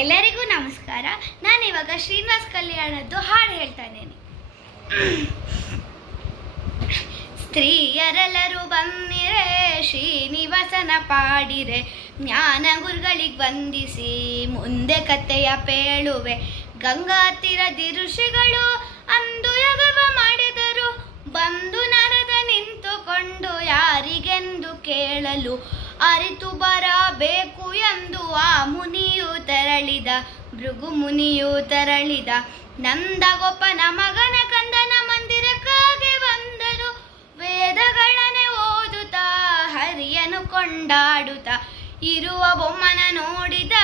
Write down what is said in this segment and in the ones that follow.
ಎಲ್ಲರಿಗೂ ನಮಸ್ಕಾರ. ನಾನಿವಾಗ ಶ್ರೀನಿವಾಸ ಕಲ್ಯಾಣದ್ದು ಹಾಡು ಹೇಳ್ತಾ ಇದ್ದೇನೆ. ಸ್ತ್ರೀಯರೆಲ್ಲರೂ ಬನ್ನಿರೆ, ಶ್ರೀನಿವಾಸನ ಪಾಡಿರೆ, ಜ್ಞಾನ ಗುರುಗಳಿಗೆ ವಂದಿಸಿ ಮುಂದೆ ಕಥೆಯ ಪೇಳುವೆ. ಗಂಗಾ ತೀರದ ಋಷಿಗಳು ಅಂದು ಯಾಗವ ಮಾಡಿದರು, ಬಂದು ನರದ ನಿಂತುಕೊಂಡು ಯಾರಿಗೆಂದು ಕೇಳಲು ಅರಿತು ಬರಬೇಕು ಎಂದು ಆ ಮುನಿಯು ತೆರಳಿದ. ಭೃಗು ಮುನಿಯು ತೆರಳಿದ. ನಂದಗೋಪನ ಮಗನ ಕಂದನ ಮಂದಿರಕ್ಕಾಗೆ ಬಂದರು, ವೇದಗಳನ್ನೇ ಓದುತ್ತಾ ಹರಿಯನು ಕೊಂಡಾಡುತ್ತಾ. ಇರುವ ಬೊಮ್ಮನ ನೋಡಿದ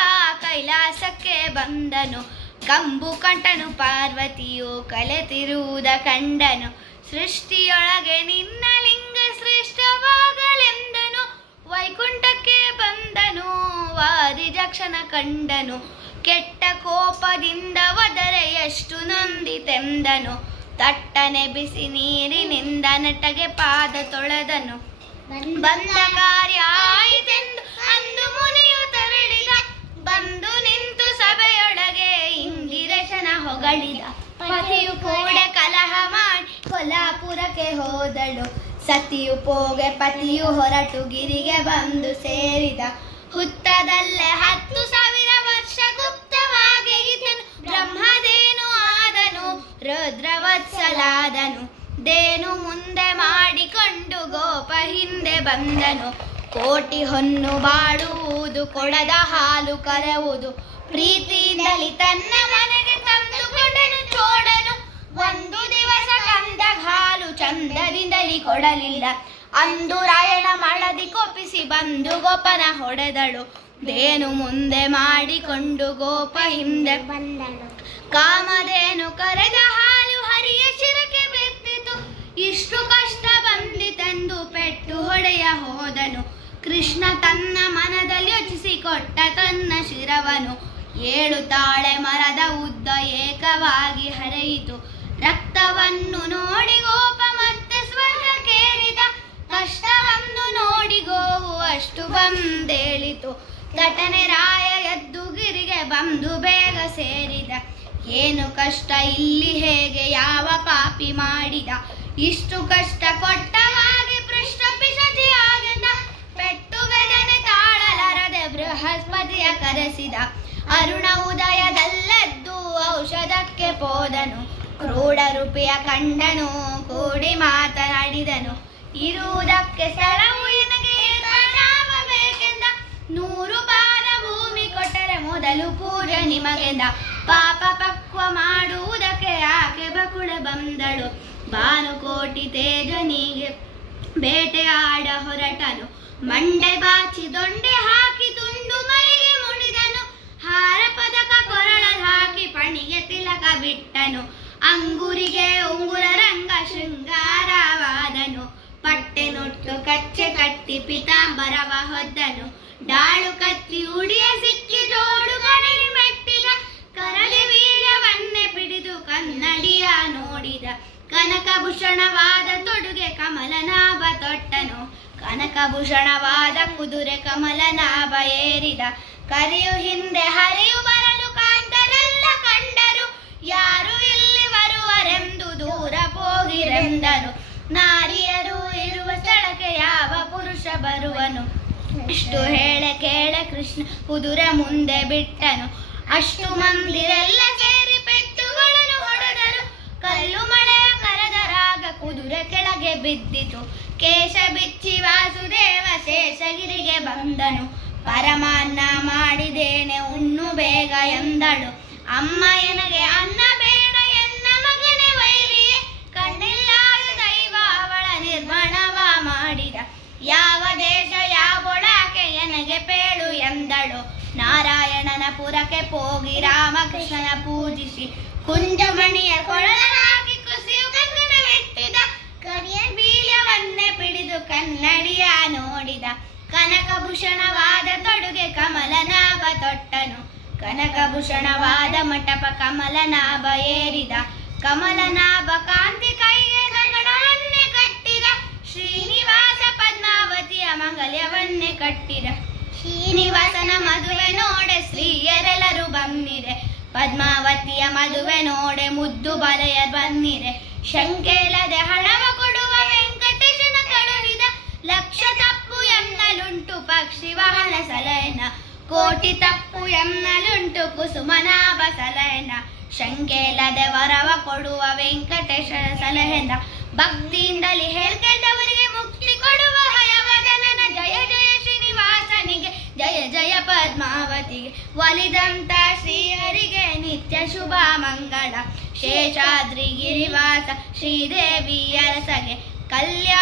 ಕೈಲಾಸಕ್ಕೆ ಬಂದನು, ಕಂಬು ಕಂಠನು ಪಾರ್ವತಿಯು ಕಲೆತಿರುವುದ ಕಂಡನು. ಸೃಷ್ಟಿಯೊಳಗೆ ನಿನ್ನ ಲಿಂಗ ಶ್ರೇಷ್ಠವಾಗಲೆಂದನು, ವೈಕುಂಠಕ್ಕೆ ಬಂದನು ವಾದಿಜಕ್ಷನ ಕಂಡನು. ಕೆಟ್ಟ ಕೋಪದಿಂದ ಒದರೆ ಎಷ್ಟು ನೊಂದಿತೆಂದನು, ತಟ್ಟನೆ ಬಿಸಿ ನೀರಿನಿಂದ ನಟಗೆ ಪಾದ ತೊಳೆದನು. ಬಂದ ಕಾರ್ಯ ಆಯಿತೆಂದು ಅಂದು ಮುನಿಯು ತೆರಳಿದ, ಬಂದು ನಿಂತು ಸಭೆಯೊಳಗೆ ಇಂದಿರೇಶನ ಹೊಗಳಿದ. ಪತಿಯು ಕೂಡ ಕಲಹ ಮಾಡಿ ಕೊಲ್ಹಾಪುರಕ್ಕೆ ಹೋದಳು, ಸತಿಯು ಪೋಗೆ ಪತಿಯು ಹೊರಟು ಗಿರಿಗೆ ಬಂದು ಸೇರಿದ. ಹುತ್ತದಲ್ಲೇ 10,000 ವರ್ಷ ಗುಪ್ತವಾಗಿ ಇದ್ದನು, ಬ್ರಹ್ಮದೇನು ಆದನು ರುದ್ರವತ್ಸಲಾದನು. ದೇನು ಮುಂದೆ ಮಾಡಿಕೊಂಡು ಗೋಪ ಹಿಂದೆ ಬಂದನು, ಕೋಟಿ ಹೊನ್ನು ಬಾಡುವುದು ಕೊಡದ ಹಾಲು ಕರೆಯುವುದು. ಪ್ರೀತಿಯಿಂದಲಿ ತನ್ನ ಮನೆಗೆ ತಂದುಕೊಂಡನು ಚೋಡನು, ಒಂದು ದಿವಸ ಕಂದ ಹಾಲು ಚಂದದಿಂದಲಿ ಕೊಡಲಿಲ್ಲ. ಅಂದು ರಾಯಣ ಮಾಡದಿ ಕೋಪಿಸಿ ಬಂದು ಗೋಪನ ಹೊಡೆದಳು, ದೇನು ಮುಂದೆ ಮಾಡಿಕೊಂಡು ಗೋಪ ಹಿಂದೆ ಬಂದಳು. ಕಾಮಧೇನು ಕರೆದ ಹಾಲು ಹರಿಯ ಶಿರಕ್ಕೆ ಬೆತ್ತಿತು, ಇಷ್ಟು ಕಷ್ಟ ಬಂದಿತೆಂದು ಪೆಟ್ಟು ಹೊಡೆಯ ಹೋದನು. ಕೃಷ್ಣ ತನ್ನ ಮನದಲ್ಲಿ ಯೋಚಿಸಿ ಕೊಟ್ಟ ತನ್ನ ಶಿರವನು, 7 ತಾಳೆ ಮರದ ಉದ್ದ ಏಕವಾಗಿ ಹರಿಯಿತು. ರಕ್ತವನ್ನು ನೋಡಿ ಗೋಪ ಮತ್ತೆ ಸ್ವರ್ಗಕ್ಕೇರಿದ, ಕಷ್ಟವನ್ನು ನೋಡಿ ಗೋವು ಅಷ್ಟು ಬಂದೇಳಿತು. ತಟನೆ ರಾಯ ಎದ್ದು ಗಿರಿಗೆ ಬಂದು ಬೇಗ ಸೇರಿದ, ಏನು ಕಷ್ಟ ಇಲ್ಲಿ ಹೇಗೆ ಯಾವ ಪಾಪಿ ಮಾಡಿದ, ಇಷ್ಟು ಕಷ್ಟ ಕೊಟ್ಟ ಹಾಗೆ ಪೃಷ್ಠ ಪಿಶಚಿ ಆಗದ. ಪೆಟ್ಟು ವೇದನೆ ತಾಳಲಾರದೆ ಬೃಹಸ್ಪತಿಯ ಕರೆಸಿದ, ಅರುಣ ಉದಯದಲ್ಲೆದ್ದು ಔಷಧಕ್ಕೆ ಪೋದನು. ಕ್ರೂಢ ರೂಪಿಯ ಕಂಡನು ಕೂಡಿ ಮಾತನಾಡಿದನು, ಇರುವುದಕ್ಕೆ ಸ್ಥಳವು ನಿನಗೆ ಬೇಕೆಂದ. 100 ಪಾದ ಭೂಮಿ ಕೊಟ್ಟರೆ ಮೊದಲು ಪೂಜೆ ನಿಮಗೆಂದ. ಪಾಪ ಪಕ್ವ ಮಾಡುವುದಕ್ಕೆ ಆಕೆ ಬಕುಳೆ ಬಂದಳು, ಭಾನುಕೋಟಿ ತೇಜನಿಗೆ ಬೇಟೆ ಆಡ ಹೊರಟನು. ಮಂಡೆ ಬಾಚಿ ದೊಂಡೆ ಹಾಕಿ ತುಂಡು ಮೈಗೆ ಮುಡಿದನು, ಹಾರ ಪದಕ ಕೊರಳಲ್ಲಿ ಹಾಕಿ ಪಣಿಗೆ ತಿಲಕ ಬಿಟ್ಟನು. ಅಂಗುರಿಗೆ ಉಂಗುರ ರಂಗ ಶೃಂಗಾರವಾದನು, ಪಟ್ಟೆ ನೊಟ್ಟು ಕಚ್ಚೆ ಕಟ್ಟಿ ಪಿತಾಂಬರವ ಹೊದ್ದನು. ಡಾಳು ಕತ್ತಿ ಉಡಿಯ ಸಿಕ್ಕಿ ಜೋಡು ಕಣಿ ಮೆಟ್ಟಿದ, ಕರಡಿ ವೀರ್ಯವನ್ನೇ ಪಿಡಿದು ಕನ್ನಡಿಯ ನೋಡಿದ. ಕನಕಭೂಷಣವಾದ ತೊಡುಗೆ ಕಮಲನಾಭ ತೊಟ್ಟನು, ಕನಕಭೂಷಣವಾದ ಕುದುರೆ ಕಮಲನಾಭ ಏರಿದ. ಕರಿಯು ಹಿಂದೆ ಹರಿಯು ಬರಲು ಕಾಂತರೆಲ್ಲ ಕಂಡರು, ಯಾರು ಇಲ್ಲಿ ಬರುವರೆಂದು ದೂರ ಹೋಗಿರೆಂದರು. ನಾರಿಯರು ಇರುವ ಸ್ಥಳಕ್ಕೆ ಯಾವ ಪುರುಷ ಬರುವನು, ಇಷ್ಟು ಹೇಳೆ ಕೇಳ ಕೃಷ್ಣ ಕುದುರೆ ಮುಂದೆ ಬಿಟ್ಟನು. ಅಷ್ಟು ಮಂದಿರೆಲ್ಲ ಸೇರಿ ಪೆಟ್ಟುಗಳನ್ನು ಹೊಡೆದರು, ಕಲ್ಲು ಮಳೆಯ ಕರೆದರಾಗ ಕುದುರೆ ಕೆಳಗೆ ಬಿದ್ದಿತು. ಕೇಶ ಬಿಚ್ಚಿ ವಾಸುದೇವ ಶೇಷಗಿರಿಗೆ ಬಂದನು, ಪರಮಾನ್ನ ಮಾಡಿದೇನೆ ಉಣ್ಣು ಬೇಗ ಎಂದಳು. ಅಮ್ಮ ಎನಗೆ ಅನ್ನ ಬೇಡ ಎನ್ನ ಮಗನೇ ವೈರಿಯೇ, ಕಣ್ಣಿಲ್ಲಾದ ದೈವ ಅವಳ ನಿರ್ಮಾಣವ ಮಾಡಿದ. ಯಾವ ದೇಶ ಯಾವೊಳಾಕೆ ಎನಗೆ ಪೇಳು ಎಂದಳು. ನಾರಾಯಣನ ಪುರಕ್ಕೆ ಹೋಗಿ ರಾಮಕೃಷ್ಣನ ಪೂಜಿಸಿ, ಕುಂಜಮಣಿಯ ಕೊಳಲ ಹಾಕಿ ಕುಸಿಯು ಕಂಕಣವಿಟ್ಟಿದ. ಕರಿಯ ಬೀಳ್ಯವನ್ನೇ ಪಿಡಿದು ಕನ್ನಡಿಯ ನೋಡಿದ. ಕನಕಭೂಷಣವಾದ ತೊಡುಗೆ ಕಮಲನಾಭ ತೊಟ್ಟನು, ಕನಕಭೂಷಣವಾದ ಮಂಟಪ ಕಮಲನಾಭ ಏರಿದ. ಕಮಲನಾಭ ಕಾಂತಿ ಕೈಗೆ ಗಗನವನ್ನೇ ಕಟ್ಟಿದ, ಶ್ರೀನಿವಾಸ ಪದ್ಮಾವತಿಯ ಮಂಗಲ್ಯವನ್ನೇ ಕಟ್ಟಿದ. ಶ್ರೀನಿವಾಸನ ಮದುವೆ ನೋಡೆ ಸ್ತ್ರೀಯರೆಲ್ಲರೂ ಬಂದ ಪದ್ಮಾವತಿಯ ಮದುವೆ ನೋಡೆ ಮುದ್ದು ಬಲೆಯ ಬನ್ನಿರೆ. ಶಂಕೆಲದೆ ಹಣವ ಕೊಡುವ ವೆಂಕಟೇಶನ ಕಳುಹಿದ ಲಕ್ಷ ತಪ್ಪು ಎನ್ನಲುಂಟು ಪಕ್ಷಿ ವಾಹನ ಸಲಯನ. ಕೋಟಿ ತಪ್ಪು ಎನ್ನಲುಂಟು ಕುಸುಮನಾಭ ಸಲಯನ. ಶಂಕೆಲದೆ ವರವ ಕೊಡುವ ವೆಂಕಟೇಶನ ಸಲಹೆಂದ. ಭಕ್ತಿಯಿಂದಲೇ ಹೇಳ್ಕೊಂಡವರಿಗೆ ಮುಕ್ತಿ ಕೊಡುವ ಹಯವದನನ. ಜಯ ಜಯ ಶ್ರೀನಿವಾಸನಿಗೆ ಜಯ ಜಯ ಪದ್ಮಾವತಿಗೆ. ಒಲಿದಂತ ಶ್ರೀಹರಿಗೆ ನಿತ್ಯ ಶುಭ ಮಂಗಳ. ಶೇಷಾದ್ರಿ ಗಿರಿವಾಸ ಶ್ರೀದೇವಿ ಅರಸಗೆ ಕಲ್ಯಾಣ